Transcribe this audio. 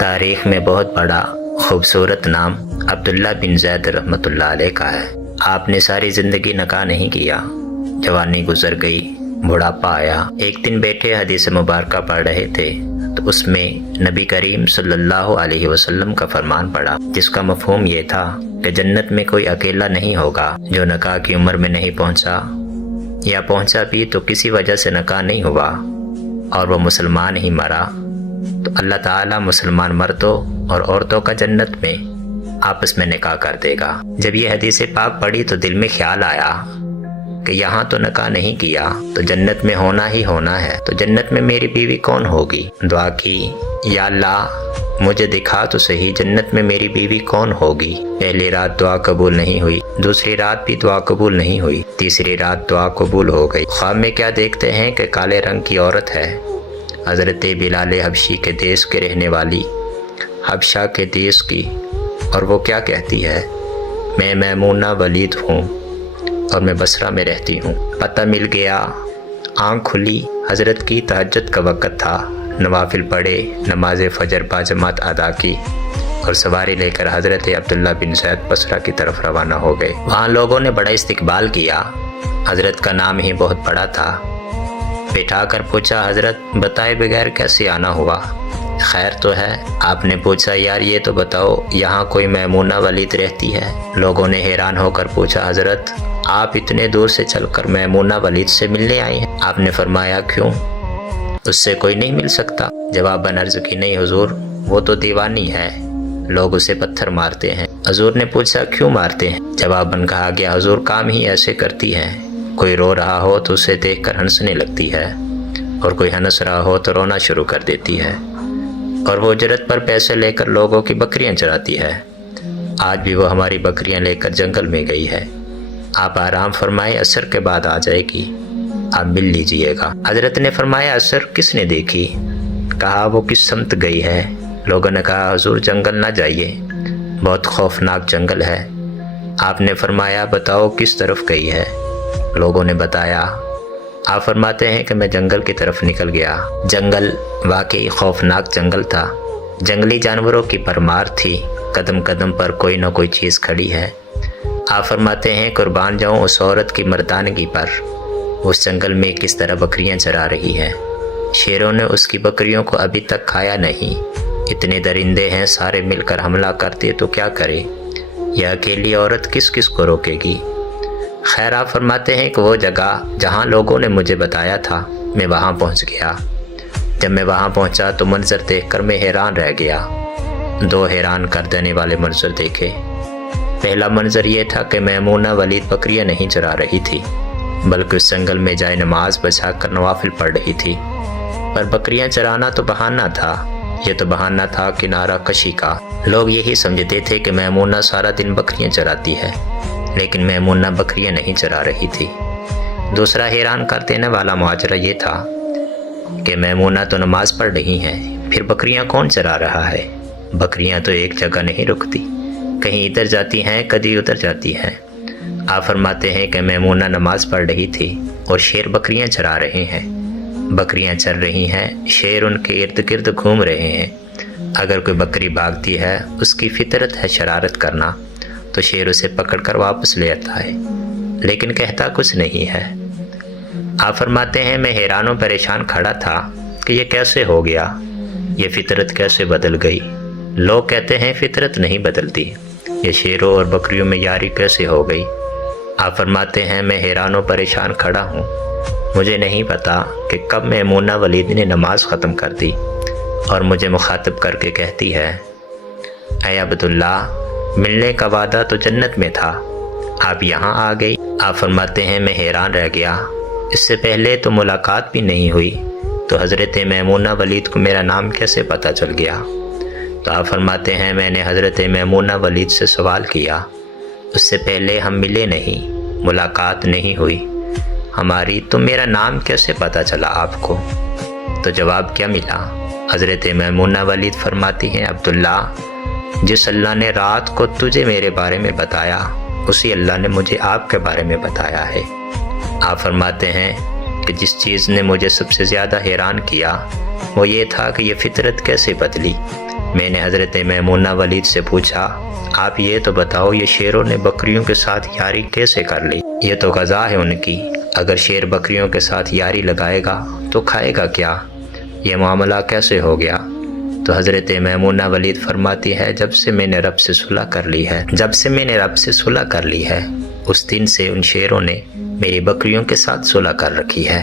तारीख़ में बहुत बड़ा खूबसूरत नाम अब्दुल्ला बिन ज़ैद रहमतुल्लाह अलैह का है। आपने सारी ज़िंदगी नकाह नहीं किया। जवानी गुजर गई, बुढ़ापा आया। एक दिन बैठे हदीस मुबारक पढ़ रहे थे तो उसमें नबी करीम सल्लल्लाहु अलैहि वसल्लम का फरमान पड़ा, जिसका मफ़हूम ये था कि जन्नत में कोई अकेला नहीं होगा जो नकाह की उम्र में नहीं पहुंचा, या पहुंचा भी तो किसी वजह से नकाह नहीं हुआ और वो मुसलमान ही मरा। तो अल्लाह ताला मुसलमान मर्दों और औरतों का जन्नत में आपस में निकाह कर देगा। जब ये हदीस पाक पढ़ी तो दिल में ख्याल आया कि यहाँ तो निकाह नहीं किया तो जन्नत में होना ही होना है, तो जन्नत में मेरी बीवी कौन होगी। दुआ की, या अल्लाह मुझे दिखा तो सही जन्नत में मेरी बीवी कौन होगी। पहली रात दुआ कबूल नहीं हुई, दूसरी रात भी दुआ कबूल नहीं हुई, तीसरी रात दुआ कबूल हो गई। ख्वाब में क्या देखते हैं कि काले रंग की औरत है, हज़रत बिलाल हबशी के देश के रहने वाली, हबशा के देश की, और वो क्या कहती है, मैं मैमूना वलीद हूँ और मैं बसरा में रहती हूँ। पता मिल गया, आँख खुली, हज़रत की तहज्जुद का वक़्त था। नवाफिल पढ़े, नमाज फ़जर बाजमात अदा की और सवारी लेकर हज़रत अब्दुल्ला बिन ज़ैद बसरा की तरफ रवाना हो गए। वहाँ लोगों ने बड़ा इस्तकबाल किया। हज़रत का नाम ही बहुत बड़ा था। बैठा कर पूछा, हज़रत बताए बगैर कैसे आना हुआ, खैर तो है। आपने पूछा, यार ये तो बताओ यहाँ कोई मैमूना वलीद रहती है। लोगों ने हैरान होकर पूछा, हज़रत आप इतने दूर से चलकर मैमूना वलीद से मिलने आए हैं। आपने फरमाया, क्यों, उससे कोई नहीं मिल सकता। जवाबन अर्ज़ की, नहीं हुजूर वो तो दीवानी है, लोग उसे पत्थर मारते हैं। हुजूर ने पूछा, क्यों मारते हैं। जवाबन कहा गया, हुजूर काम ही ऐसे करती है, कोई रो रहा हो तो उसे देखकर हंसने लगती है और कोई हंस रहा हो तो रोना शुरू कर देती है, और वो उजरत पर पैसे लेकर लोगों की बकरियां चराती है। आज भी वो हमारी बकरियां लेकर जंगल में गई है। आप आराम फरमाए, असर के बाद आ जाएगी, आप मिल लीजिएगा। हजरत ने फरमाया, असर किसने देखी। कहा, वो किस समत गई है। लोगों ने कहा, हुजूर जंगल ना जाइए, बहुत खौफनाक जंगल है। आपने फरमाया, बताओ किस तरफ गई है। लोगों ने बताया। आप फरमाते हैं कि मैं जंगल की तरफ निकल गया। जंगल वाकई खौफनाक जंगल था। जंगली जानवरों की परमार थी, कदम कदम पर कोई न कोई चीज़ खड़ी है। आप फरमाते हैं, कुर्बान जाऊं उस औरत की मर्दानगी पर, उस जंगल में किस तरह बकरियां चरा रही है। शेरों ने उसकी बकरियों को अभी तक खाया नहीं। इतने दरिंदे हैं, सारे मिलकर हमला करते तो क्या करे। यह अकेली औरत किस किस को रोकेगी। खैर, आप फरमाते हैं कि वो जगह जहाँ लोगों ने मुझे बताया था, मैं वहाँ पहुँच गया। जब मैं वहाँ पहुँचा तो मंजर देखकर मैं हैरान रह गया। दो हैरान कर देने वाले मंजर देखे। पहला मंजर ये था कि मैमूना वलीद बकरियाँ नहीं चरा रही थी, बल्कि उस जंगल में जाए नमाज बचा कर नवाफिल पढ़ रही थी। पर बकरियाँ चराना तो बहाना था, ये तो बहाना था किनारा कशी का। लोग यही समझते थे कि मैमूना सारा दिन बकरियाँ चराती है, लेकिन मैमूना बकरियां नहीं चरा रही थी। दूसरा हैरान कर देने वाला माजरा ये था कि मैमूना तो नमाज पढ़ रही हैं, फिर बकरियां कौन चरा रहा है। बकरियां तो एक जगह नहीं रुकती, कहीं इधर जाती हैं, कभी उधर जाती हैं। आप फरमाते हैं कि मैमूना नमाज पढ़ रही थी और शेर बकरियां चरा रहे हैं। बकरियां चल रही हैं, शेर उनके इर्द गिर्द घूम रहे हैं। अगर कोई बकरी भागती है, उसकी फितरत है शरारत करना, तो शेर उसे पकड़कर वापस ले आता है, लेकिन कहता कुछ नहीं है। आप फरमाते हैं, मैं हैरान परेशान खड़ा था कि ये कैसे हो गया, ये फितरत कैसे बदल गई। लोग कहते हैं फितरत नहीं बदलती, ये शेरों और बकरियों में यारी कैसे हो गई। आप फरमाते हैं, मैं हैरान परेशान खड़ा हूँ, मुझे नहीं पता कि कब मैमूना वलीद ने नमाज ख़त्म कर दी और मुझे मुखातब करके कहती है, ऐ अब्दुल्ला, मिलने का वादा तो जन्नत में था, आप यहाँ आ गई। आप फरमाते हैं, मैं हैरान रह गया, इससे पहले तो मुलाकात भी नहीं हुई, तो हज़रत मैमूना वलीद को मेरा नाम कैसे पता चल गया। तो आप फरमाते हैं, मैंने हज़रत मैमूना वलीद से सवाल किया, उससे पहले हम मिले नहीं, मुलाकात नहीं हुई हमारी, तो मेरा नाम कैसे पता चला आपको। तो जवाब क्या मिला। हज़रत मैमूना वलीद फरमाती हैं, अब्दुल्ला, जिस अल्लाह ने रात को तुझे मेरे बारे में बताया, उसी अल्लाह ने मुझे आपके बारे में बताया है। आप फरमाते हैं कि जिस चीज़ ने मुझे सबसे ज़्यादा हैरान किया वो ये था कि ये फितरत कैसे बदली। میں نے حضرت میمونہ ولید سے پوچھا آپ یہ تو بتاؤ یہ شیروں نے بکریوں کے ساتھ یاری کیسے کر لی؟ یہ تو قضا ہے ان کی، اگر شیر بکریوں کے ساتھ یاری لگائے گا تو کھائے گا کیا؟ یہ معاملہ کیسے ہو گیا؟ تو حضرت میمونہ ولید فرماتی ہے جب سے میں نے رب سے صلح کر لی ہے اس دن سے ان شیروں نے میری بکریوں کے ساتھ صلح کر رکھی ہے۔